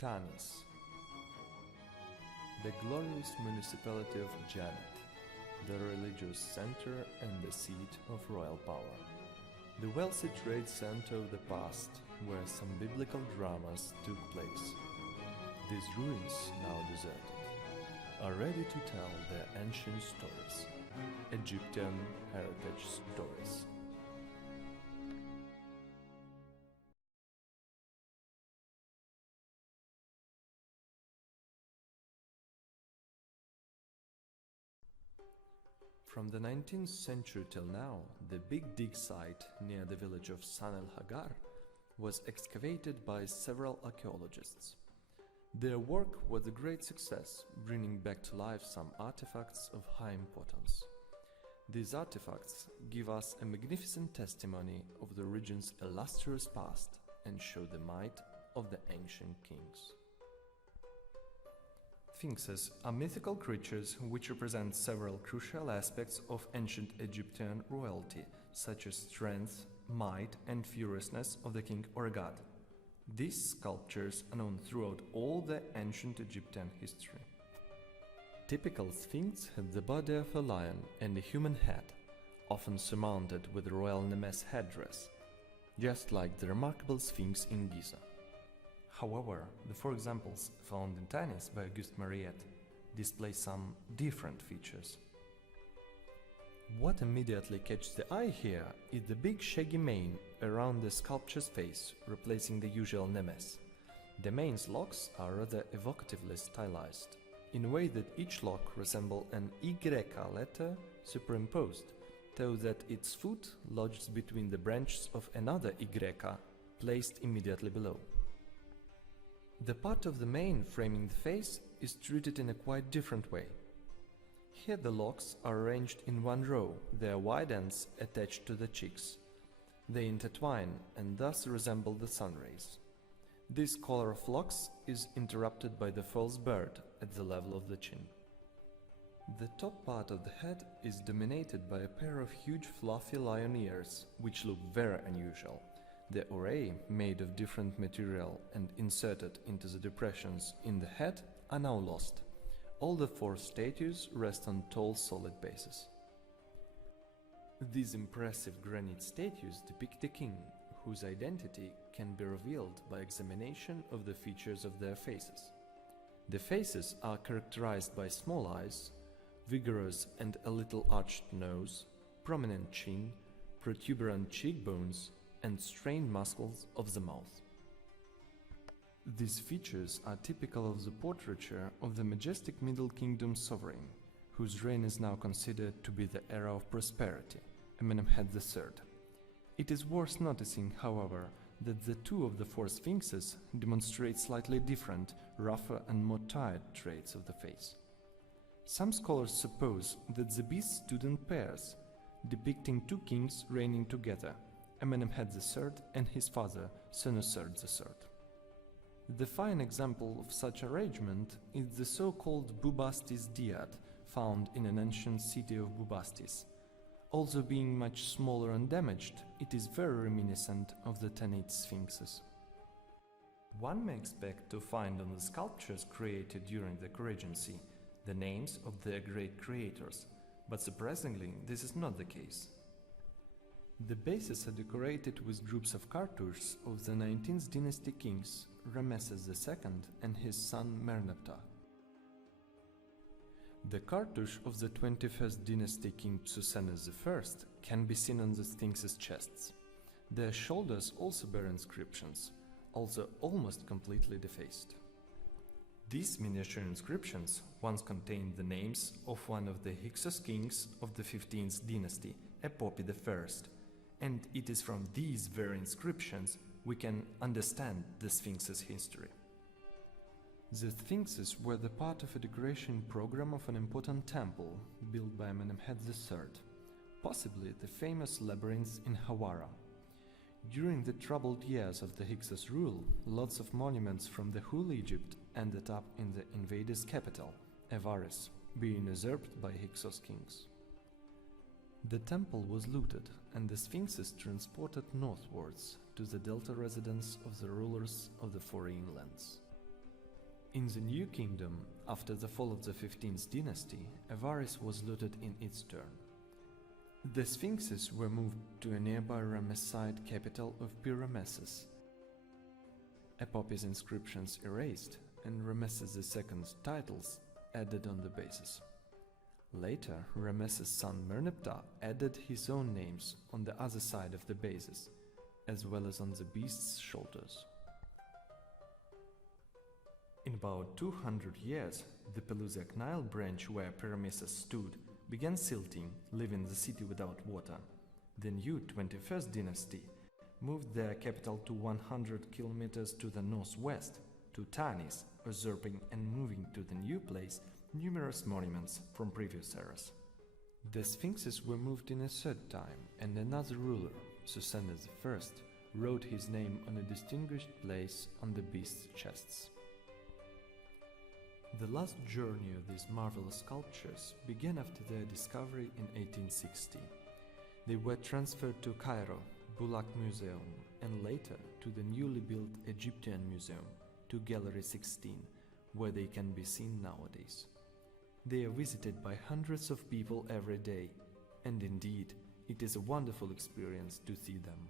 Tanis, the glorious municipality of Janet, the religious center and the seat of royal power. The well-situated center of the past, where some biblical dramas took place. These ruins, now deserted, are ready to tell their ancient stories, Egyptian heritage stories. From the 19th century till now, the Big Dig site near the village of San el-Hagar was excavated by several archaeologists. Their work was a great success, bringing back to life some artifacts of high importance. These artifacts give us a magnificent testimony of the region's illustrious past and show the might of the ancient kings. Sphinxes are mythical creatures which represent several crucial aspects of ancient Egyptian royalty, such as strength, might and furiousness of the king or god. These sculptures are known throughout all the ancient Egyptian history. Typical sphinx had the body of a lion and a human head, often surmounted with a royal Nemes headdress, just like the remarkable sphinx in Giza. However, the four examples found in Tanis by Auguste Mariette display some different features. What immediately catches the eye here is the big shaggy mane around the sculpture's face, replacing the usual Nemes. The mane's locks are rather evocatively stylized, in a way that each lock resembles an Y letter superimposed, so that its foot lodges between the branches of another Y placed immediately below. The part of the mane framing the face is treated in a quite different way. Here the locks are arranged in one row, their wide ends attached to the cheeks. They intertwine and thus resemble the sun rays. This color of locks is interrupted by the false bird at the level of the chin. The top part of the head is dominated by a pair of huge fluffy lion ears, which look very unusual. The array, made of different material and inserted into the depressions in the head, are now lost. All the four statues rest on tall solid bases. These impressive granite statues depict a king, whose identity can be revealed by examination of the features of their faces. The faces are characterized by small eyes, vigorous and a little arched nose, prominent chin, protuberant cheekbones, and strained muscles of the mouth. These features are typical of the portraiture of the majestic Middle Kingdom sovereign, whose reign is now considered to be the era of prosperity, Amenemhat III. It is worth noticing, however, that the two of the four sphinxes demonstrate slightly different, rougher and more tired traits of the face. Some scholars suppose that the beasts stood in pairs, depicting two kings reigning together, Amenemhat III and his father, Senusert III. The fine example of such arrangement is the so-called Bubastis Diad, found in an ancient city of Bubastis. Although being much smaller and damaged, it is very reminiscent of the Tanit sphinxes. One may expect to find on the sculptures created during the Regency the names of their great creators, but surprisingly this is not the case. The bases are decorated with groups of cartouches of the 19th dynasty kings Ramesses II and his son Merneptah. The cartouche of the 21st dynasty king Sussennes I can be seen on the sphinx's chests. Their shoulders also bear inscriptions, although almost completely defaced. These miniature inscriptions once contained the names of one of the Hyksos kings of the 15th dynasty, Epopi I, and it is from these very inscriptions we can understand the Sphinx's history. The Sphinxes were the part of a decoration program of an important temple built by Amenemhat III, possibly the famous Labyrinth in Hawara. During the troubled years of the Hyksos rule, lots of monuments from the whole Egypt ended up in the invaders' capital, Avaris, being usurped by Hyksos kings. The temple was looted and the Sphinxes transported northwards to the delta residence of the rulers of the foreign lands. In the New Kingdom, after the fall of the 15th dynasty, Avaris was looted in its turn. The sphinxes were moved to a nearby Ramesside capital of Pyrameses. Epopy's inscriptions erased and Ramesses II's titles added on the basis. Later, Ramesses' son Merneptah added his own names on the other side of the bases, as well as on the beast's shoulders. In about 200 years, the Pelusiac Nile branch where Pyrameses stood began silting, leaving the city without water. The new 21st dynasty moved their capital to 100 kilometers to the northwest, to Tanis, usurping and moving to the new place numerous monuments from previous eras. The sphinxes were moved in a third time, and another ruler, Sussennes I, wrote his name on a distinguished place on the beast's chests. The last journey of these marvelous sculptures began after their discovery in 1860. They were transferred to Cairo, Bulak Museum, and later to the newly built Egyptian Museum, to Gallery 16, where they can be seen nowadays. They are visited by hundreds of people every day, and indeed, it is a wonderful experience to see them.